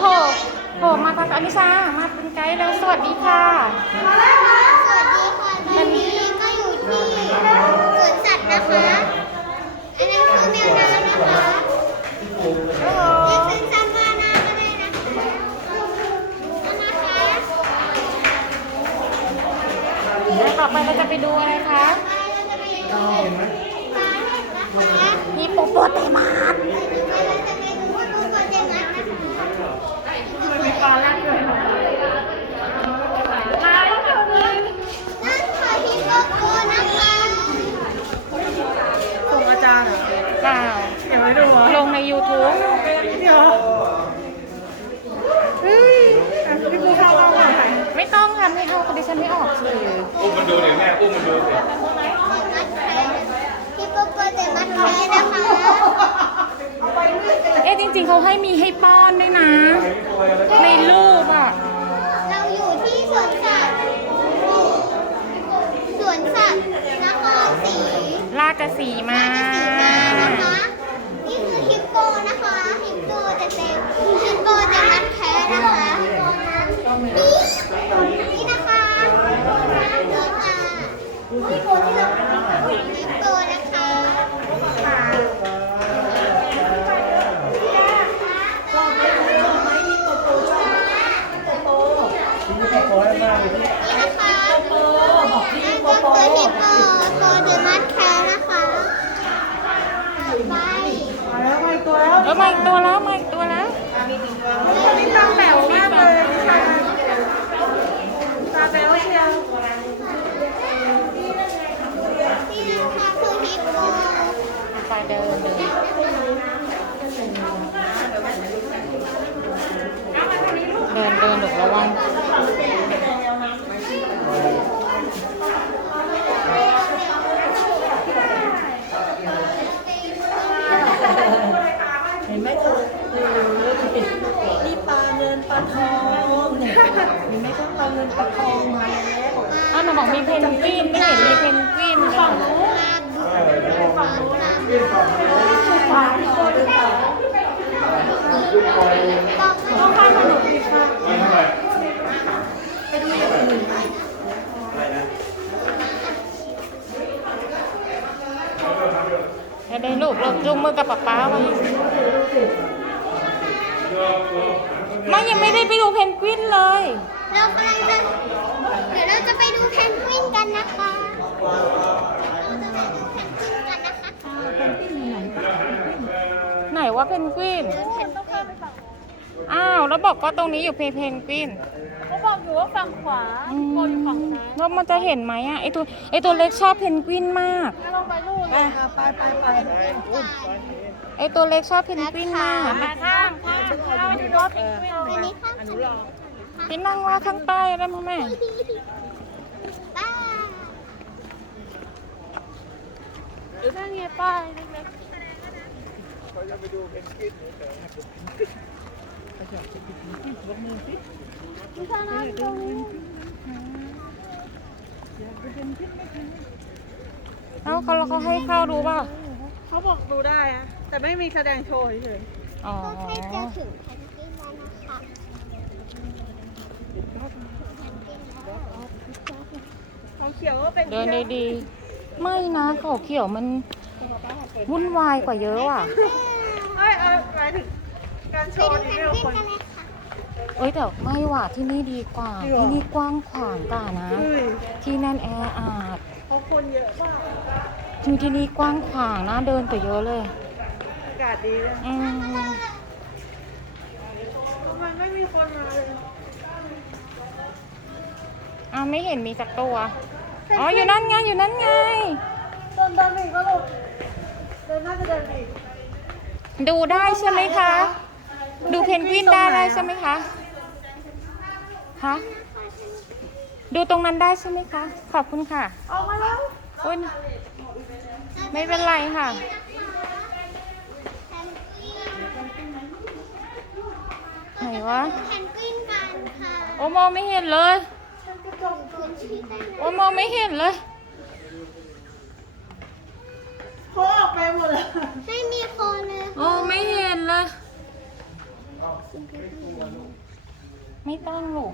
โผล่โผล่มาทางอนิชา มาเป็นไกด์แล้วสวัสดีค่ะ สวัสดีค่ะตอนนี้ก็อยู่ที่สวนสัตว์นะคะ อันนั้นคือแมวน้ำนะคะเรียกเป็นซัมบานาก็ได้นะคะอันนะคะแล้วต่อไปเราจะไปดูอะไรคะเราจะไปดูปลาเห็ดนะคะ มีโปโปเตมัสเราะไปดูดูโปเกมอนนะคะ มีปลาแรกเลยนั่นคือฮิปโปโปนะคะส่งอาจารย์เหรอเปล่าเดี๋ยวไว้ดูเหรอลงใน YouTube เดี๋ยวเฮ้ยอะพี่ปูเข้าเอาหน่อยไม่ต้องค่ะไม่เอาดิฉันไม่ออกสื่ออุ้มมันดูหน่อยแม่อุ้มมันดูสิฮิปโปโปเตมัสแท้นะคะ เอ๊ะจริงๆเขาให้มีให้ป้อนด้วยนะปอะ เราอยู่ที่สวนสัตว์สวนสัตว์นครศรี ราชสีมา ราช สีมานะคะ นี่คือฮิปโปนะคะ ฮิปโปจะเป็นฮิปโปจะมัดแท้นะคะ นี่นี่นะคะนี่ค่ะฮิปโปที่เราฮิปโปนะคะ นี่นะคะนั่นก็คือฮิปโปโปเดอะมัดแคร์นะคะไป มาแล้วมาอีกตัวแล้ว เออ มาอีกตัวแล้วมาอีกตัวแล้ววันนี้ตาแป๋วมากเลยค่ะตาแป๋วเชียวนี่นะคะคือฮิปโปไปเดินเดินเดินเดินหลบระวัง เห็นไหมคะเออนี่ปลาเงินปลาทองเนี่ยเห็นไหมคะปลาเงินปลาทองมาแล้ว อ้าวหนูบอก มีเพนกวินไม่เห็นมีเพนกวินเลยปลาที่โคตรเปล่าต้องข้ามถนนดีค่ะไปดูอย่างอื่นไปเดี๋ยวได้ลูกเราจุงมือกับป๊าป๊าไว้ไม่ยังไม่ได้ไปดูเพนกวินเลยเรา กำลังจะเดี๋ยวเราจะไปดูเพนกวินกันนะคะเราจะไปดูเพนกวินกันนะคะไหนว่าเพนกวินเพนกวินอ้าว แล้วบอกก็ตรงนี้อยู่เพเพนกวินเขาบอกอยู่ว่าฝั่งขวาอืโบอยู่ฝั่งมซ้ายแล้วมันจะเห็นไหมอะไอตัวไอตัวเล็กชอบเพนกวินมากลงไปนู่นไปค่ะไปไปไปไอตัวเล็กชอบเพนกวินมากมาข้างข้างข้างดูรถอีกไม่เอาอันนี้ข้างถนน พี่นั่งว่าข้างใต้ได้ไหมแม่บ้าหรือถ้าเงี้ยป้ายเล็กเอ้าเขาเขาให้เข้าดูเปล่าๆเขาบอกดูได้อะแต่ไม่มีแสดงโชว์เฉยอ๋อก็ใกล้จะถึงเพนกวินแล้วนะคะ ๆเขาเขียวว่าเป็นเดินดีๆไม่นะเขาเขียวมันวุ่นวายกว่าเยอะว่ะเอ้ยเอ้ยหมายถึงการโชไปว์ดูนี่เพนเรียกกวิว่านคนกันเลยค่ะเอ้ยแต่ไม่ว่ะที่นี่ดีกว่าจริงเหรอที่นี่กว้างขวางกว่านะเฮ้ยที่นั่นแออัดเขาคนเยอะมากที่ที่นี่กว้างขวางนะเดินแต่เยอะเลยอากาศดีเลยอืมทำไมไม่มีคนมาเลย อ้าวไม่เห็นมีสักตัว อ๋ออยู่นั่นไงอยู่นั่นไง เดินเดินอีกก็ลูกเดินน่าจะเดินอีกดูได้ใช่ไหมคะ ดูเพนกวินได้ได้ใช่ไหมคะฮะดูตรงนั้นได้ใช่ไหมคะ ขอบคุณค่ะออกมาแล้วโอ้ยไม่เป็นไรค่ะ ไหนวะเพนกวินกันค่ะ โอ้มองไม่เห็นเลยพื้นที่ได้ไหม โอ้มองไม่เห็นเลยเขาออกไปหมดแล้วไม่มีคนเลยโอ้ไม่เห็นเลยเไม่ต้องลูก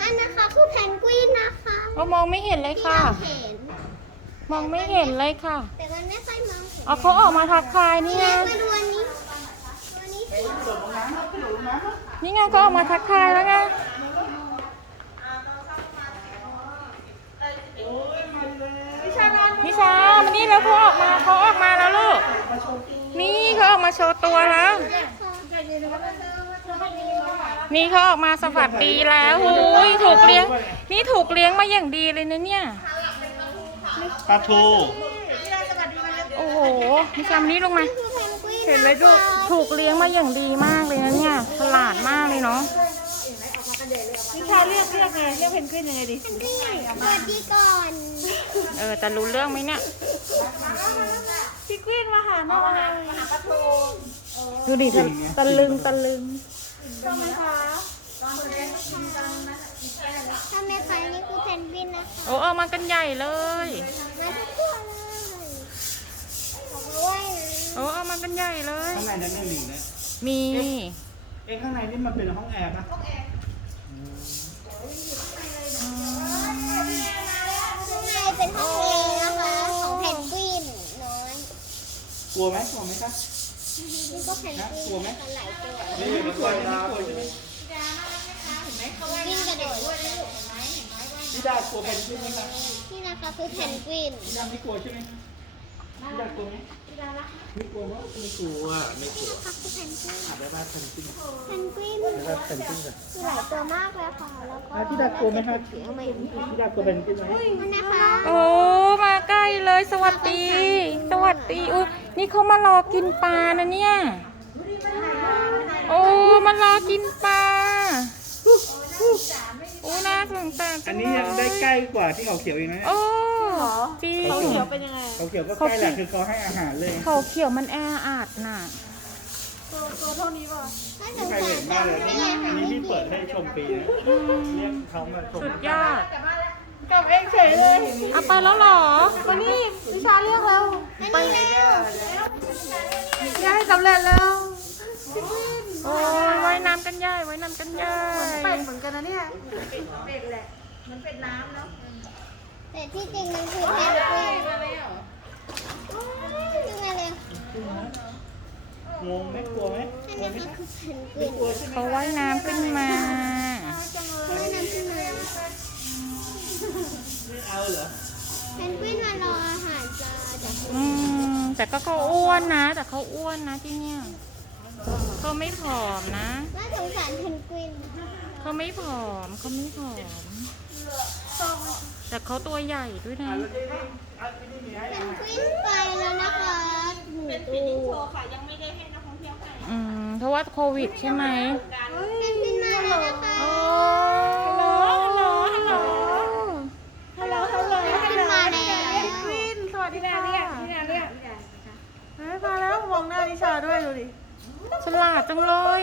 อันนะคะคือแพนกวินนะคะก็มองไม่เห็นเลยที่ค่ะ เราเห็นมองไม่เห็นเลยค่ะแต่มันไม่ค่อยมองเห็นเอาเขาออกมาทักทายนี่นี่ไงมาดูอันนี้ตัวนี้สินี่ไงก็ออกมาทักทายแล้วไง นิชามานี่แล้วเขาออกมาเขาออกมาแล้วลูก นี่เขาออกมาโชว์ตัวแล้ว นี่เขาออกมาสวัสดีแล้วหูยถูกเลี้ยง นี่ถูกเลี้ยงมาอย่างดีเลยนะเนี่ย ปลาทูโอ้โหนิชามานี่ลงมาคือแพนกวินเห็นไหมลูก ถูกเลี้ยงมาอย่างดีมากเลยนะเนี่ย ฉลาดมากเลยเนาะ นิชาเรียกเรียกไงเรียกเพนกวินยังไงดีแพนกวินสวัสดีก่อนเออจะรู้เรื่องไหมเนี่ยพี่กวินมาหาหน่อยดูดิตะตะลึงตะลึงทำไมคะถ้าไม่ไปนี่คือแพนกวินนะคะโอ้เอามากันใหญ่เลยมาทุกตัวเลยออกมาว่ายน้โอ้เอามากันใหญ่เลย ข้างในนั้นไม่หลิงนะมี เอ๊ะข้างในนี่มันเป็นห้องแอร์ปะำ ข้างในเป็นห้องเองนะคะ ของแพนกวินน้อยกลัวไหมกลัวไหมคะ นี่ก็แพนกวินนะคะหลายตัวนี่ไม่กลัวไม่กลัวใช่ไหมวิ่งกระโดดพี่ดากลัวเป็นใช่ไหมคะนี่นะคะคือแพนกวินพี่ดาไม่กลัวใช่ไหมพี่ดากลัวไหม ไม่กลัวมั้ไม่กลัวไม่กลัวนี่นะคะคือแพนกวินอาบได้บ้านเป็นจริงแพนกวินได้เป็นจริงเลยคือหลายตัวมากเลยค่ะ แล้วก็พี่ดากลัวไหมคะเสียงใหม่พี่ดากลัวเป็นจริงไหมนะคะโอ้มาใกล้เลยสวัสดี สวัสดีอุ้ยนี่เขามารอกินปลานะเนี่ย โอ้มารอกินปลาโอ้น่าสงสารจัอันนี้ยังได้ใกล้กว่าที่เขาเขียวอีกนะโอ้ เนี่ยโอ้จริงเขาเขียวเป็นยังไงเขาเขียวก็ใกล้แหละคือเขาให้อาหารเลยเขาเขียวมันแออัดน่ะตัวตัวเท่านี้ป่ะถ้าสไม่งใครสารเห็นบ้างเลยไม่นะไงอัค่ะนนี้ไม่ที่เปิเปิดดให้ชมฟรีนะเรียกเขามาชมสุดยอดกับเองเฉยเลยเอาไปแล้วเหรอมานี่นิชาเรียกแล้วไปแล้วยายสำเร็จแล้วโอ้ยว่ายน้ำกันใหญ่ว่ายน้ำกันใหญ่เป็ดเหมือนกันนะเนี่ยแต่ที่จริงมันคือแพนกวินยังไงเลยงงไหมกลัวไหมอันนี้ก็คือแพนกวินกลัวใช่ไหมเขาว่ายน้ำขึ้นมาเขาไม่นำขึ้นมาไม่เอาเหรอแพนกวินมารออาหารปลาจากอืมแต่ก็เขาอ้วนนะ แต่เขาอ้วนนะที่เนี่ยเขาไม่ผอมนะน่าสงสารแพนกวินเขาไม่ผอมเขาไม่ผอม แต่เขาตัวใหญ่ด้วยนะแพนกวินไปแล้วนะคะหนึ่งตัวอืม เพราะว่าโควิดใช่ไหมแพนกวินมาแล้วนะคะโอ้ฮัลโหล ฮัลโหล ฮัลโหล ฮัลโหล ฮัลโหลแพนกวินมาแล้วกวินสวัสดีค่ะเนี่ยนี่นะเนี่ยเฮ้ยมาแล้วมองหน้านิชาด้วยดูดิฉลาดจังเลย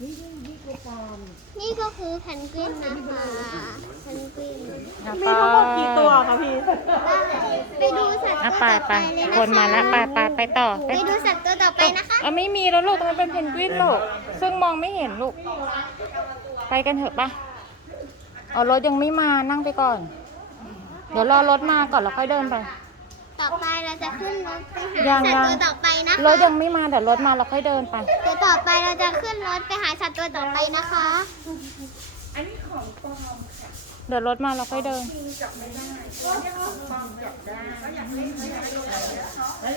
นี่ก็คือแพนกวินนะคะแพนกวินอะมีไปทั้งหมดกี่ตัวคะพี่ ไปดูสัตว์อะตัวไปต่อไปไปเลยนะคะคนมาแล้วไปไปไปต่อไปดูสัตว์ตัวต่อไปนะคะ เออไม่มีแล้วลูกตรงนั้นเป็นเพนกวินลูกซึ่งมองไม่เห็นลูก ไปกันเถอะปะเอารถยังไม่มานั่งไปก่อน เดี๋ยวรอรถมาก่อนแล้วค่อยเดินไป ต่อไป เราจะขึ้นรถไปหายังสัตว์ยังตัวต่อไปนะคะรถยังไม่มาเดี๋ยวรถมาเราค่อยเดินไป เดี๋ยวต่อไปเราจะขึ้นรถไปหาสัตว์ตัวต่อไปนะคะเดี๋ยวรถมาเราค่อยเดิน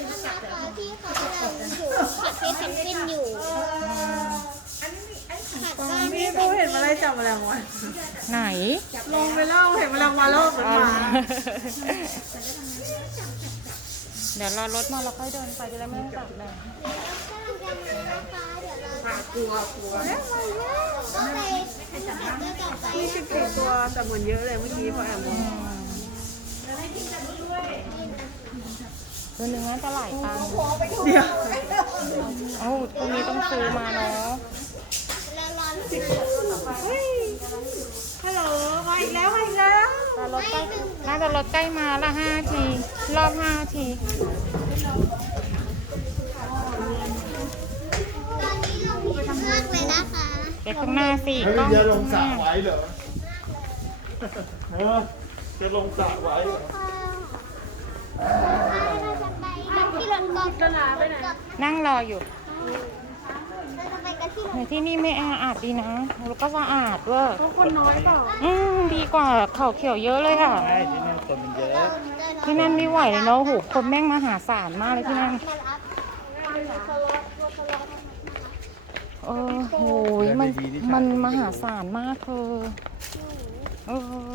นะคะที่เขากำลังอยู่ขัดที่แพนกวินอยู่ขัดก้อนพี่ปูเห็นแมลงจับแมลงวันไหนลงไปแล้วเห็นแมลงวันแล้วเป็นเอาหมา เดี๋ยวรอรถมาเราค่อยเดินไปจะได้ไม่ต้องตัดเลยกลัวกลัวก็ไปสัตว์ตัวต่อไปยี่สิบสี่ตัวแต่เหมือนเยอะเลยเมื่อกี้พอแอมบองรตัวหนึ่งน่าจะหลายตังค์เดี๋ยวเอ้ตัวนี้ต้องซื้อมาเนาะฮัลโหลมาอีกแล้วมาอีกแล้ว แต่รถใกล้น่าจะรถใกล้มาละห้าที รอบห้าทีตอนนี้เรามีมากเลยนะคะไปข้างหน้าสิให้กล้องเดียลงสระข้างหน้าไว้เหรอเออจะลงสระไว้เหรอเราจะไปกันที่รถกอล์ฟไปไหน นั่งรออยู่ เราจะไปกันที่รในถที่นี่ไม่แออัดดีนะ แล้วก็สะอาดด้วยคนน้อยเปล่าอืมดีกว่าเขาเขียวเยอะเลยค่ะ ใช่ที่นั่นคนมันเยอะที่นั่นไม่ไหวเลยเนาะโหคนแม่งมหาศาลมากเลยที่นั่น มารับเออโหยมันมันมหาศาลมากเธอเออ